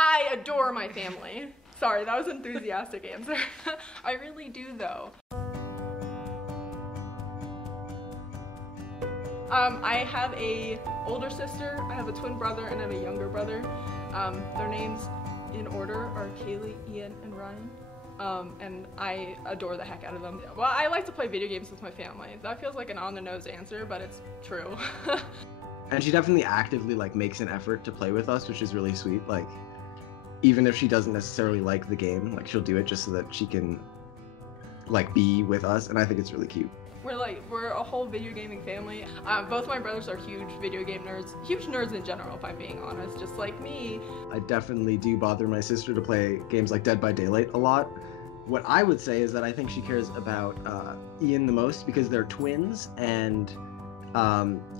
I adore my family. Sorry, that was an enthusiastic answer. I really do though. I have a older sister, I have a twin brother, and I have a younger brother. Their names in order are Kaylee, Ian, and Ryan. And I adore the heck out of them. Well, I like to play video games with my family. That feels like an on-the-nose answer, but it's true. And she definitely actively like makes an effort to play with us, which is really sweet. Like, even if she doesn't necessarily like the game, like she'll do it just so that she can like be with us, and I think it's really cute. We're a whole video gaming family. Both my brothers are huge video game nerds. Huge nerds in general, if I'm being honest, just like me. I definitely do bother my sister to play games like Dead by Daylight a lot. What I would say is that I think she cares about Ian the most because they're twins, and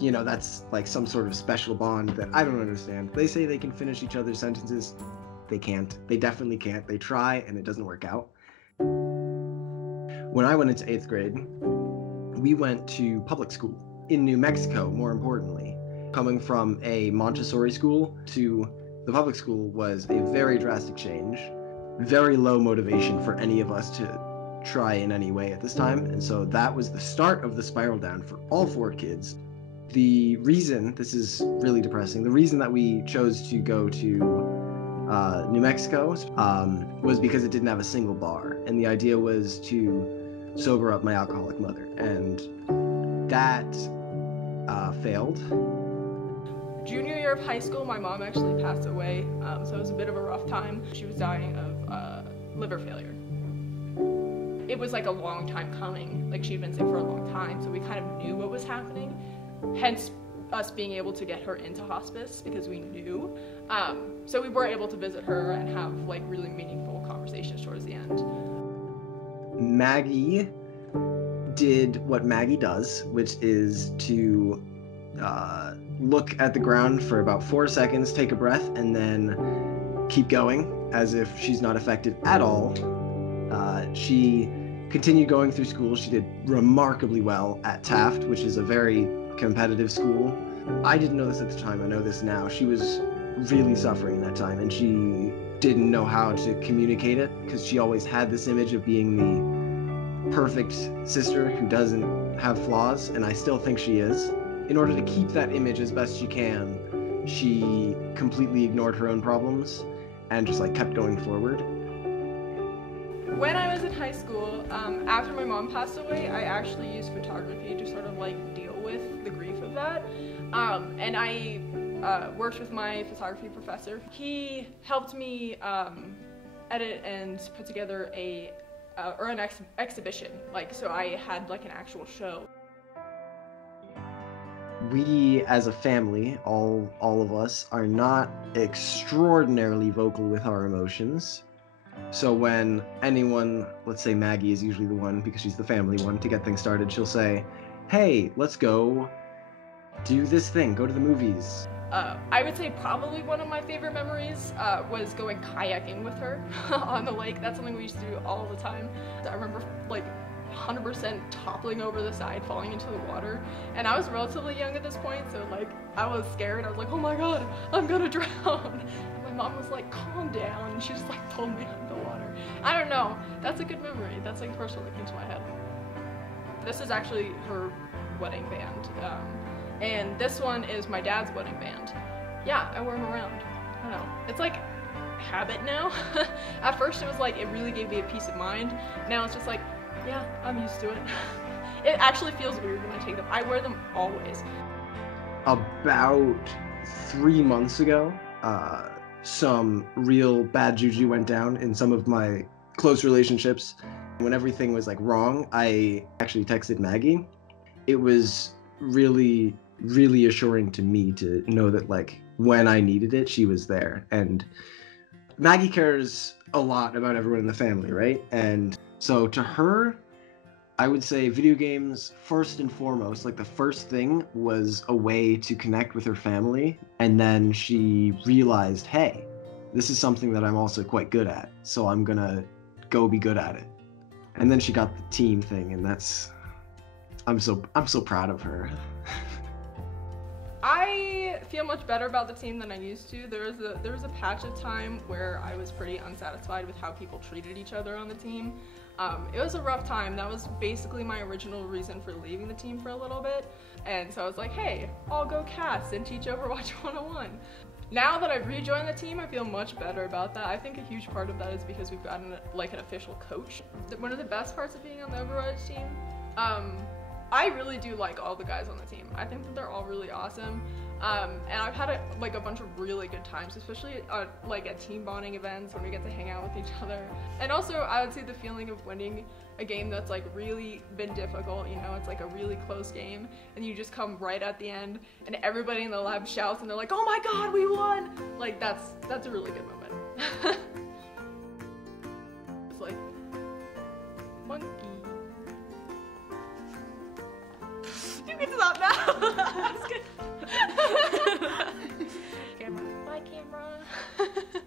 you know, that's like some sort of special bond that I don't understand. They say they can finish each other's sentences. They can't. They definitely can't. They try and it doesn't work out. When I went into 8th grade, we went to public school in New Mexico, more importantly. Coming from a Montessori school to the public school was a very drastic change. Very low motivation for any of us to try in any way at this time. And so that was the start of the spiral down for all 4 kids. The reason, this is really depressing, the reason that we chose to go to New Mexico was because it didn't have a single bar. And the idea was to sober up my alcoholic mother. And that failed. Junior year of high school, my mom actually passed away, so it was a bit of a rough time. She was dying of liver failure. It was like a long time coming, like she'd been sick for a long time, so we kind of knew what was happening, hence us being able to get her into hospice because we knew. So we were able to visit her and have like really meaningful conversations towards the end. Maggie did what Maggie does, which is to look at the ground for about 4 seconds, take a breath, and then keep going as if she's not affected at all. She continued going through school. She did remarkably well at Taft, which is a very competitive school. I didn't know this at the time, I know this now. She was really suffering that time, and she didn't know how to communicate it because she always had this image of being the perfect sister who doesn't have flaws, and I still think she is. In order to keep that image as best she can, she completely ignored her own problems and just like kept going forward. When I was in high school, after my mom passed away, I actually used photography to sort of like deal with the grief of that. And I worked with my photography professor. He helped me edit and put together an exhibition. Like, so I had like an actual show. We as a family, all of us, are not extraordinarily vocal with our emotions. So when anyone, let's say Maggie is usually the one, because she's the family one, to get things started, she'll say, hey, let's go do this thing, go to the movies. I would say probably one of my favorite memories was going kayaking with her on the lake. That's something we used to do all the time. I remember like 100% toppling over the side, falling into the water. And I was relatively young at this point, so like I was scared. I was like, oh my god, I'm gonna drown. And my mom was like, calm down. And she just like pulled me out of the water. I don't know. That's a good memory. That's like the first one that came to my head. This is actually her wedding band. And this one is my dad's wedding band. Yeah, I wear them around. I don't know. It's like habit now. At first it was like, it really gave me a peace of mind. Now it's just like, yeah, I'm used to it. It actually feels weird when I take them. I wear them always. About 3 months ago, some real bad juju went down in some of my close relationships. When everything was like wrong, I actually texted Maggie. It was really assuring to me to know that like when I needed it, she was there. And Maggie cares a lot about everyone in the family, right? And so to her, I would say video games first and foremost, like the first thing was a way to connect with her family. And then she realized, hey, this is something that I'm also quite good at. So I'm gonna go be good at it. And then she got the team thing, and I'm so proud of her. I feel much better about the team than I used to. There was a patch of time where I was pretty unsatisfied with how people treated each other on the team. It was a rough time. That was basically my original reason for leaving the team for a little bit. And so I was like, hey, I'll go cast and teach Overwatch 101. Now that I've rejoined the team, I feel much better about that. I think a huge part of that is because we've gotten like an official coach. One of the best parts of being on the Overwatch team, I really do like all the guys on the team. I think that they're all really awesome. And I've had a bunch of really good times, especially at team bonding events when we get to hang out with each other. And also, I would say the feeling of winning a game that's like really been difficult, you know, it's like a really close game, and you just come right at the end, and everybody in the lab shouts, and they're like, "Oh my God, we won!" Like that's a really good moment. It's like monkey. You can stop now. That's good. Camera. Bye, camera.